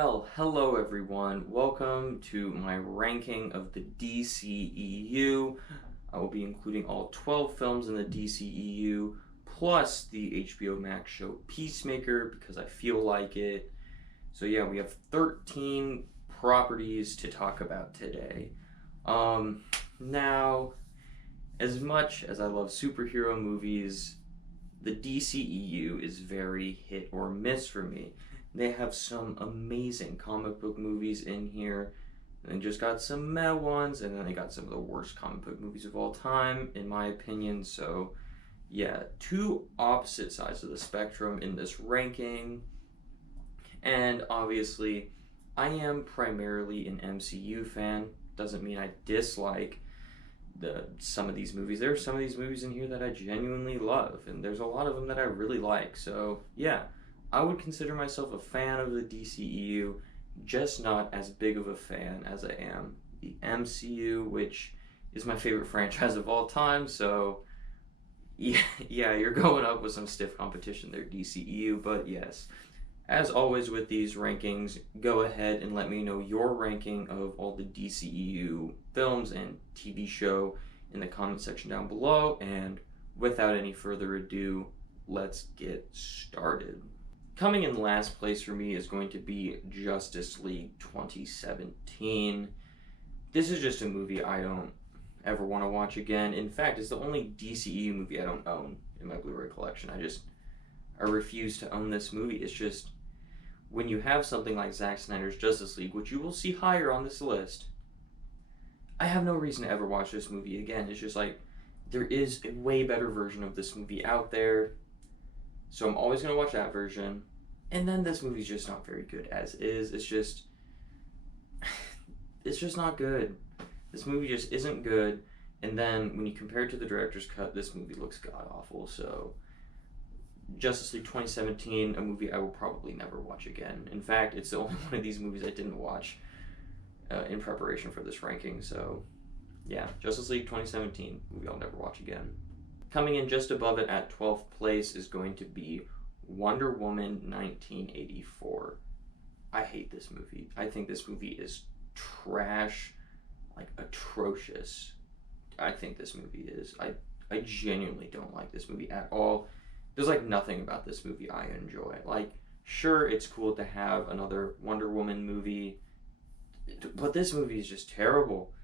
Well, hello everyone. Welcome to my ranking of the DCEU. I will be including all 12 films in the DCEU, plus the HBO Max show Peacemaker because I feel like it. So yeah, we have 13 properties to talk about today. Now, as much as I love superhero movies, the DCEU is very hit or miss for me. They have some amazing comic book movies in here, and they just got some meh ones, and then they got some of the worst comic book movies of all time, in my opinion. So, yeah, two opposite sides of the spectrum in this ranking. And obviously, I am primarily an MCU fan. Doesn't mean I dislike some of these movies. There are some of these movies in here that I genuinely love, and there's a lot of them that I really like. So, yeah. I would consider myself a fan of the DCEU, just not as big of a fan as I am the MCU, which is my favorite franchise of all time. So, yeah, you're going up with some stiff competition there, DCEU. But yes, as always with these rankings, go ahead and let me know your ranking of all the DCEU films and TV show in the comment section down below. And without any further ado, let's get started. Coming in last place for me is going to be Justice League 2017. This is just a movie I don't ever want to watch again. In fact, it's the only DCEU movie I don't own in my Blu-ray collection. I refuse to own this movie. It's just, when you have something like Zack Snyder's Justice League, which you will see higher on this list, I have no reason to ever watch this movie again. It's just like, there is a way better version of this movie out there. So I'm always going to watch that version. And then this movie's just not very good as is. It's just not good. This movie just isn't good. And then when you compare it to the director's cut, this movie looks god-awful. So Justice League 2017, a movie I will probably never watch again. In fact, it's the only one of these movies I didn't watch in preparation for this ranking. So yeah, Justice League 2017, movie I'll never watch again. Coming in just above it at 12th place is going to be Wonder Woman 1984. I hate this movie. I think this movie is trash, like atrocious. I think this movie is. I genuinely don't like this movie at all. There's like nothing about this movie I enjoy. Like, sure, it's cool to have another Wonder Woman movie, but this movie is just terrible.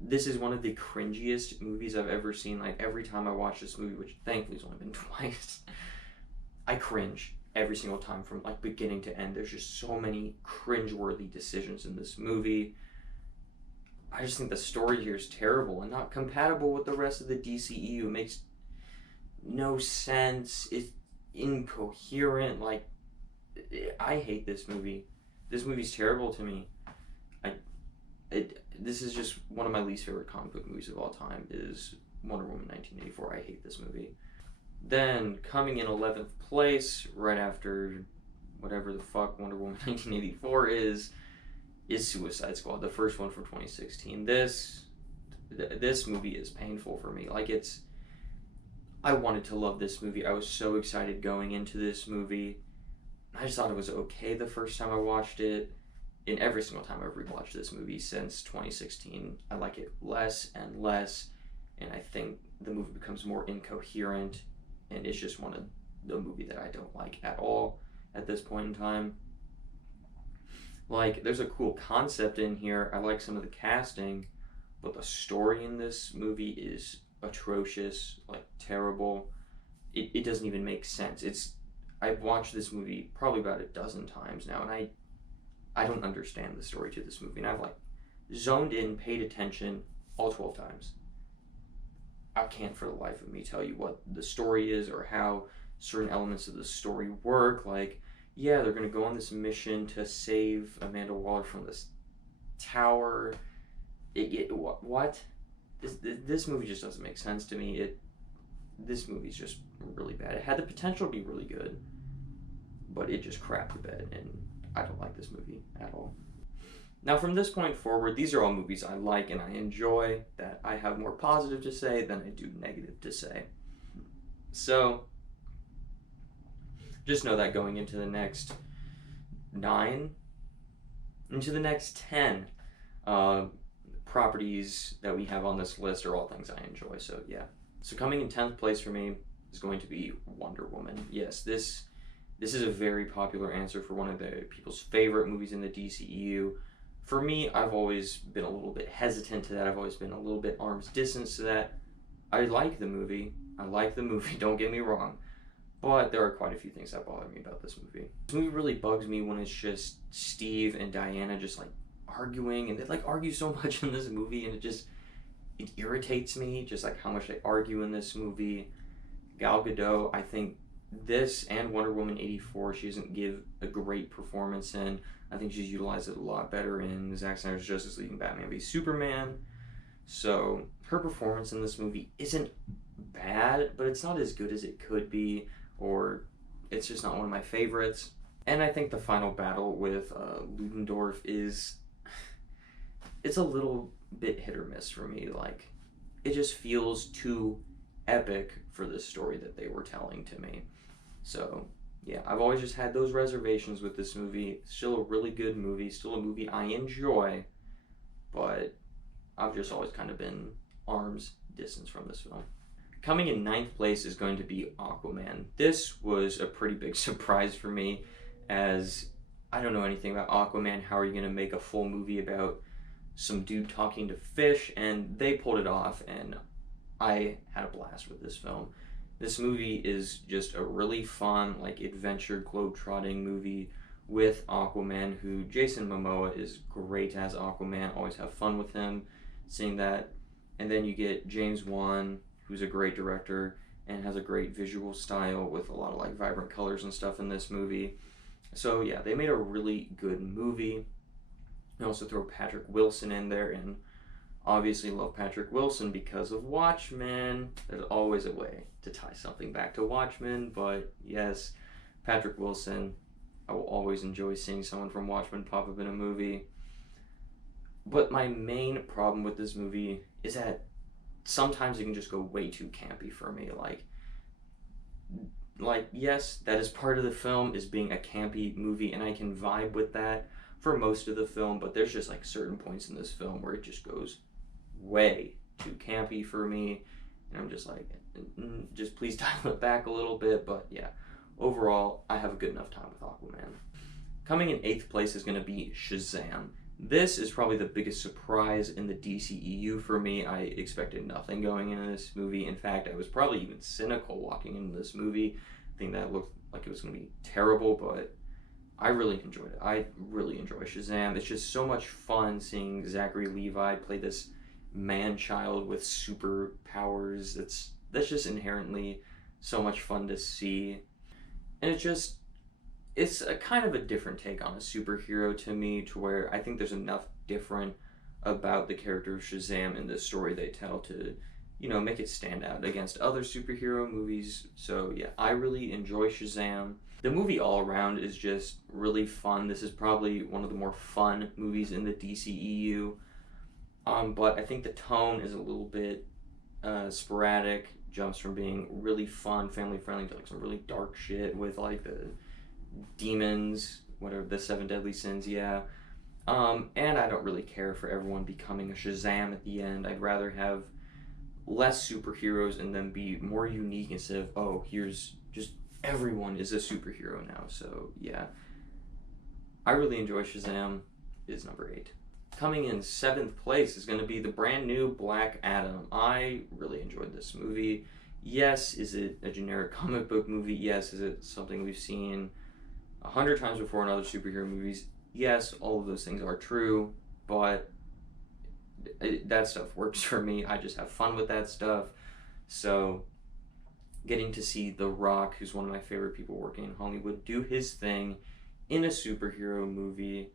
This is one of the cringiest movies I've ever seen. Like, every time I watch this movie, which thankfully has only been twice, I cringe every single time from like beginning to end. There's just so many cringeworthy decisions in this movie. I just think the story here is terrible and not compatible with the rest of the DCEU. It makes no sense. It's incoherent. Like, I hate this movie. This movie's terrible to me. This is just one of my least favorite comic book movies of all time, is Wonder Woman 1984. I hate this movie. Then, coming in 11th place, right after whatever the fuck Wonder Woman 1984 is Suicide Squad, the first one from 2016. This movie is painful for me. Like, I wanted to love this movie. I was so excited going into this movie. I just thought it was okay the first time I watched it. And every single time I've rewatched this movie since 2016, I like it less and less, and I think the movie becomes more incoherent, and it's just one of the movie that I don't like at all at this point in time. Like, there's a cool concept in here. I like some of the casting, but the story in this movie is atrocious, like terrible. It doesn't even make sense. I've watched this movie probably about a dozen times now, and I don't understand the story to this movie, and I've like zoned in, paid attention all 12 times. I can't for the life of me tell you what the story is or how certain elements of the story work. Like, yeah, they're gonna go on this mission to save Amanda Waller from this tower. What? This movie just doesn't make sense to me. This movie's just really bad. It had the potential to be really good, but it just crapped the bed, and I don't like this movie at all. Now, from this point forward, these are all movies I like and I enjoy, that I have more positive to say than I do negative to say. So, just know that going into the next 9 into the next 10 uh, properties that we have on this list are all things I enjoy. So yeah. So coming in 10th place for me is going to be Wonder Woman. Yes, this is a very popular answer for one of the people's favorite movies in the DCEU. For me, I've always been a little bit hesitant to that. I've always been a little bit arm's distance to that. I like the movie. Don't get me wrong. But there are quite a few things that bother me about this movie. This movie really bugs me when it's just Steve and Diana just like arguing, and they like argue so much in this movie, and it irritates me just like how much they argue in this movie. Gal Gadot, I think this and Wonder Woman 84, she doesn't give a great performance in. I think she's utilized it a lot better in Zack Snyder's Justice League and Batman v Superman. So her performance in this movie isn't bad, but it's not as good as it could be, or it's just not one of my favorites. And I think the final battle with Ludendorff it's a little bit hit or miss for me. Like, it just feels too epic for the story that they were telling to me. So yeah, I've always just had those reservations with this movie. Still a really good movie, still a movie I enjoy, but I've just always kind of been arm's distance from this film. Coming in 9th place is going to be Aquaman. This was a pretty big surprise for me, as I don't know anything about Aquaman. How are you going to make a full movie about some dude talking to fish? And they pulled it off, and I had a blast with this film. This movie is just a really fun, like, adventure, globe-trotting movie with Aquaman, who Jason Momoa is great as Aquaman. Always have fun with him, seeing that. And then you get James Wan, who's a great director and has a great visual style with a lot of like vibrant colors and stuff in this movie. So yeah, they made a really good movie. I also throw Patrick Wilson in there, and obviously love Patrick Wilson because of Watchmen. There's always a way to tie something back to Watchmen, but yes, Patrick Wilson. I will always enjoy seeing someone from Watchmen pop up in a movie. But my main problem with this movie is that sometimes it can just go way too campy for me. Like yes, that is part of the film, is being a campy movie, and I can vibe with that for most of the film, but there's just like certain points in this film where it just goes way too campy for me, and I'm just like, just please dial it back a little bit. But yeah, overall, I have a good enough time with Aquaman. Coming in 8th place is going to be Shazam. This is probably the biggest surprise in the DCEU for me. I expected nothing going into this movie. In fact, I was probably even cynical walking into this movie, thinking that it looked like it was going to be terrible, but I really enjoyed it. I really enjoy Shazam. It's just so much fun seeing Zachary Levi play this man-child with superpowers. That's just inherently so much fun to see. And it's a kind of a different take on a superhero to me, to where I think there's enough different about the character of Shazam in the story they tell to, make it stand out against other superhero movies. So yeah, I really enjoy Shazam. The movie all around is just really fun. This is probably one of the more fun movies in the DCEU. But I think the tone is a little bit sporadic. Jumps from being really fun, family-friendly, to like some really dark shit with like the demons, whatever, the 7 deadly sins, yeah. And I don't really care for everyone becoming a Shazam at the end. I'd rather have less superheroes and them be more unique, instead of, oh, here's just everyone is a superhero now. So yeah, I really enjoy Shazam. It is number 8. Coming in 7th place is going to be the brand new Black Adam. I really enjoyed this movie. Yes, is it a generic comic book movie? Yes, is it something we've seen 100 times before in other superhero movies? Yes, all of those things are true, but that stuff works for me. I just have fun with that stuff. So getting to see The Rock, who's one of my favorite people working in Hollywood, do his thing in a superhero movie,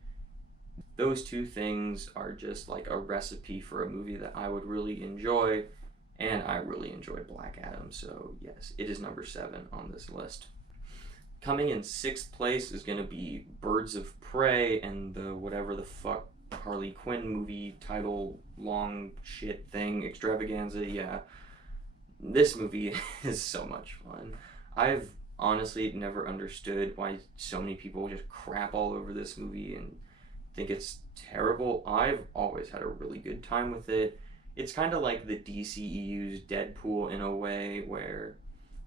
those two things are just like a recipe for a movie that I would really enjoy, and I really enjoyed Black Adam. So yes, it is number 7 on this list. Coming in 6th place is going to be Birds of Prey and the whatever the fuck Harley Quinn movie title, long shit thing, extravaganza. Yeah, this movie is so much fun. I've honestly never understood why so many people just crap all over this movie and think it's terrible. I've always had a really good time with it. It's kind of like the DCEU's Deadpool in a way, where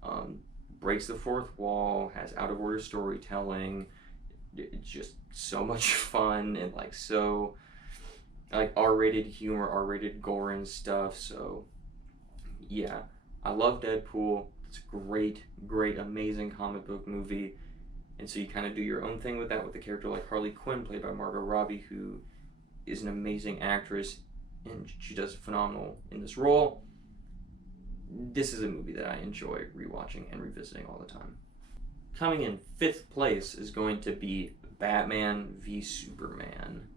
um, breaks the fourth wall, has out of order storytelling. It's just so much fun and like so like R-rated humor, R-rated gore and stuff. So yeah, I love Deadpool. It's a great, great, amazing comic book movie. And so you kind of do your own thing with that with a character like Harley Quinn, played by Margot Robbie, who is an amazing actress and she does phenomenal in this role. This is a movie that I enjoy rewatching and revisiting all the time. Coming in fifth place is going to be Batman v Superman.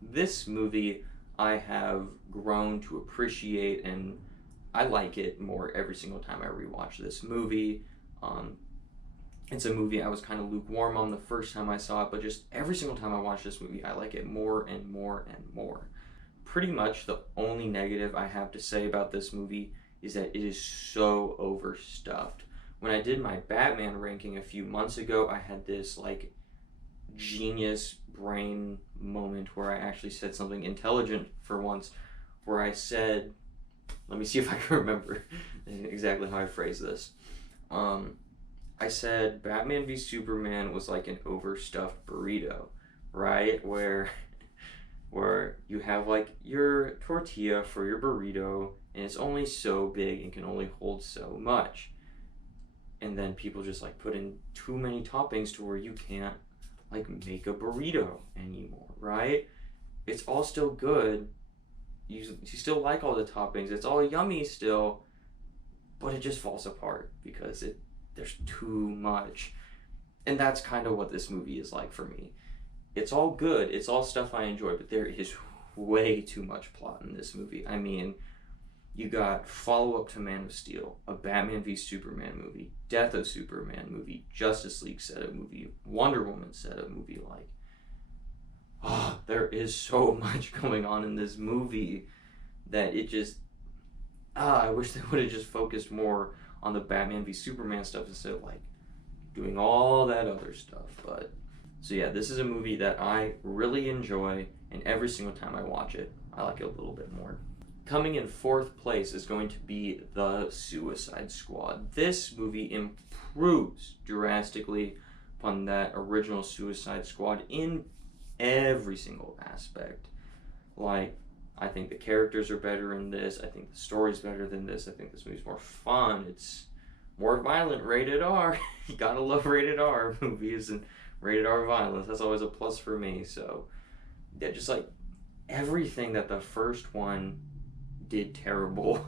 This movie I have grown to appreciate, and I like it more every single time I rewatch this movie. It's a movie I was kind of lukewarm on the first time I saw it, but just every single time I watch this movie, I like it more and more and more. Pretty much the only negative I have to say about this movie is that it is so overstuffed. When I did my Batman ranking a few months ago, I had this like genius brain moment where I actually said something intelligent for once, where I said, let me see if I can remember exactly how I phrased this. I said Batman v Superman was like an overstuffed burrito, right? Where you have like your tortilla for your burrito and it's only so big and can only hold so much. And then people just like put in too many toppings to where you can't like make a burrito anymore, right? It's all still good. You still like all the toppings. It's all yummy still, but it just falls apart because there's too much. And that's kind of what this movie is like for me. It's all good. It's all stuff I enjoy, but there is way too much plot in this movie. I mean, you got follow-up to Man of Steel, a Batman v Superman movie, Death of Superman movie, Justice League setup movie, Wonder Woman setup movie. Like, there is so much going on in this movie that it just, I wish they would have just focused more on the Batman v Superman stuff instead of like doing all that other stuff. But so yeah, this is a movie that I really enjoy, and every single time I watch it, I like it a little bit more. Coming in fourth place is going to be The Suicide Squad. This movie improves drastically upon that original Suicide Squad in every single aspect. Like, I think the characters are better in this. I think the story's better than this. I think this movie's more fun. It's more violent, rated R. You gotta love rated R movies and rated R violence. That's always a plus for me. So, yeah, just like everything that the first one did terrible,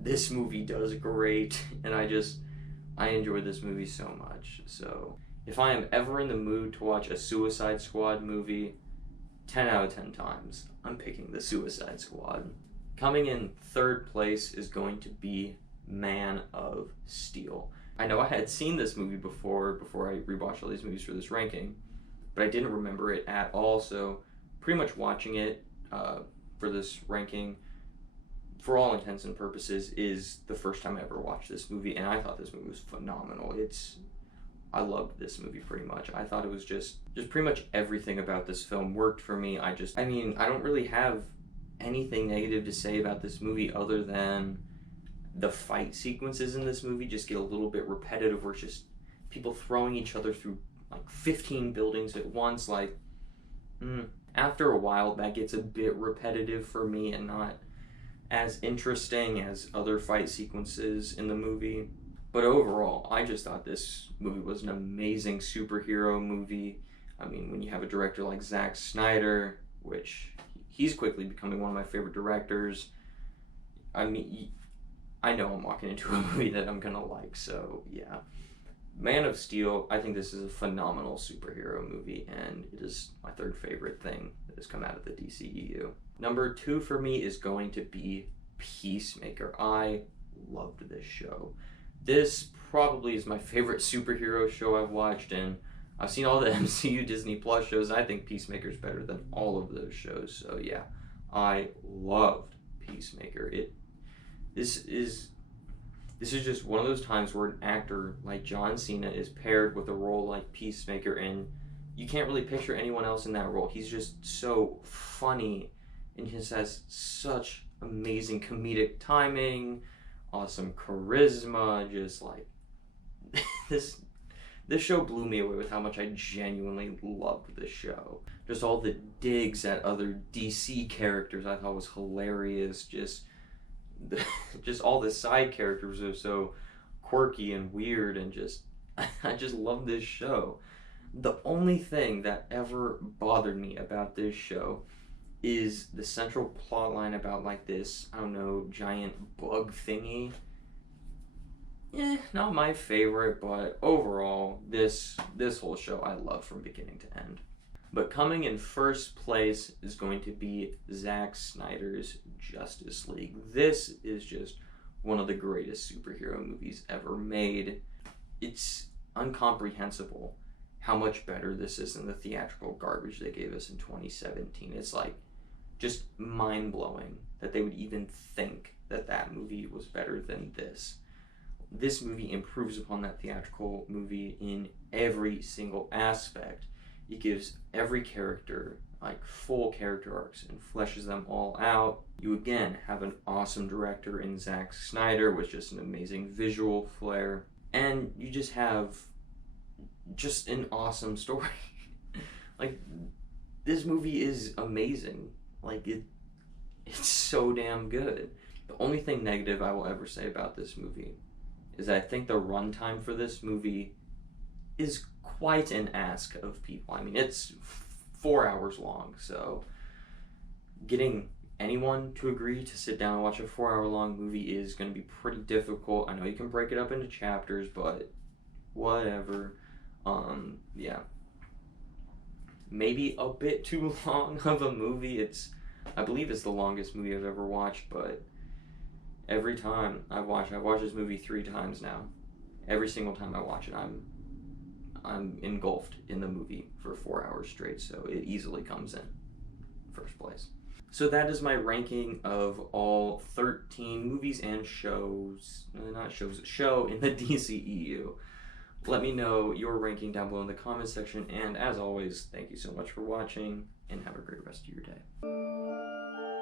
this movie does great. And I enjoy this movie so much. So, if I am ever in the mood to watch a Suicide Squad movie, 10 out of 10 times, I'm picking The Suicide Squad. Coming in third place is going to be Man of Steel. I know I had seen this movie before I rewatched all these movies for this ranking, but I didn't remember it at all, so pretty much watching it for this ranking, for all intents and purposes, is the first time I ever watched this movie, and I thought this movie was phenomenal. I loved this movie pretty much. I thought it was just pretty much everything about this film worked for me. I don't really have anything negative to say about this movie other than the fight sequences in this movie just get a little bit repetitive, where it's just people throwing each other through like 15 buildings at once. Like, after a while, that gets a bit repetitive for me and not as interesting as other fight sequences in the movie. But overall, I just thought this movie was an amazing superhero movie. I mean, when you have a director like Zack Snyder, which he's quickly becoming one of my favorite directors, I mean, I know I'm walking into a movie that I'm gonna like, so yeah. Man of Steel, I think this is a phenomenal superhero movie, and it is my third favorite thing that has come out of the DCEU. Number 2 for me is going to be Peacemaker. I loved this show. This probably is my favorite superhero show I've watched, and I've seen all the MCU Disney Plus shows. I think Peacemaker's better than all of those shows. So yeah, I loved Peacemaker. This is just one of those times where an actor like John Cena is paired with a role like Peacemaker, and you can't really picture anyone else in that role. He's just so funny, and he just has such amazing comedic timing, awesome charisma, just like this this show blew me away with how much I genuinely loved this show. Just all the digs at other DC characters I thought was hilarious. Just all the side characters are so quirky and weird, and just I just love this show. The only thing that ever bothered me about this show is the central plot line about like this, I don't know, giant bug thingy. Not my favorite, but overall, this whole show I love from beginning to end. But coming in first place is going to be Zack Snyder's Justice League. This is just one of the greatest superhero movies ever made. It's incomprehensible how much better this is than the theatrical garbage they gave us in 2017. It's like just mind-blowing that they would even think that that movie was better than this. This movie improves upon that theatrical movie in every single aspect. It gives every character like full character arcs and fleshes them all out. You again have an awesome director in Zack Snyder with just an amazing visual flair, and you just have just an awesome story. Like, this movie is amazing. Like, it's so damn good. The only thing negative I will ever say about this movie is that I think the runtime for this movie is quite an ask of people. I mean, it's 4 hours long, so getting anyone to agree to sit down and watch a 4 hour long movie is going to be pretty difficult. I know you can break it up into chapters, but whatever. Yeah. Maybe a bit too long of a movie. I believe it's the longest movie I've ever watched, but every time I've watched this movie 3 times now. Every single time I watch it, I'm engulfed in the movie for 4 hours straight, so it easily comes in first place. So that is my ranking of all 13 movies and shows, show in the DCEU. Let me know your ranking down below in the comments section, and as always, thank you so much for watching, and have a great rest of your day.